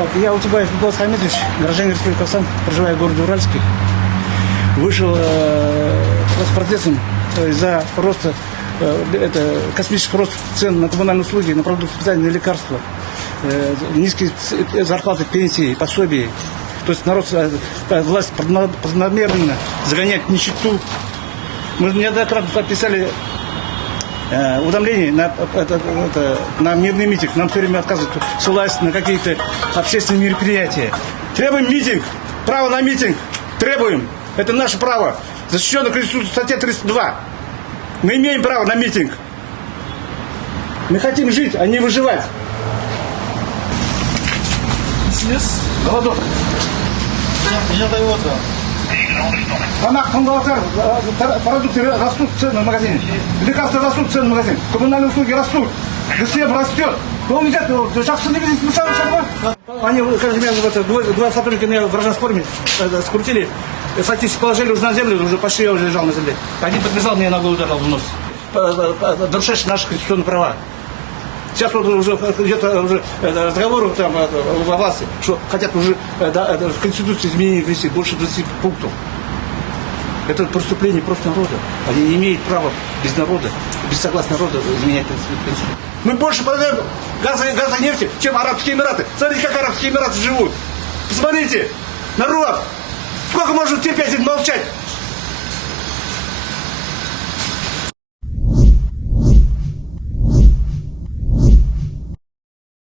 Так, я Утебаев Микола Хамидович, гражданин Республики Казахстан, проживаю в городе Уральске. Вышел с протестом из-за роста, космического роста цен на коммунальные услуги, на продукты питания, на лекарства, низкие зарплаты, пенсии, пособия. То есть народ, власть планомерно загоняет нищету. Мы неоднократно подписали уведомление на мирный митинг. Нам все время отказывают, ссылаясь на какие-то общественные мероприятия. Требуем митинг. Право на митинг. Требуем. Это наше право. Защищено Конституцией, статья 32. Мы имеем право на митинг. Мы хотим жить, а не выживать. Голодок. Продукты растут, цены в магазине. Лекарства растут, цены в магазине. Коммунальные услуги растут. Всем растет. Они каждый меня, два сотрудника меня в гражданской форме скрутили. Фактически положили уже на землю, уже почти я уже лежал на земле. Один подбежал, мне ногой ударил в нос. Нарушаешь наши конституционные права. Сейчас вот уже идет разговор там во власти, что хотят уже в Конституции изменения внести больше 20 пунктов. Это преступление против народа. Они не имеют права без народа, без согласия народа изменять Конституцию. Мы больше продаем газа и нефти, чем Арабские Эмираты. Смотрите, как Арабские Эмираты живут. Посмотрите, народ, сколько можно терпеть и молчать.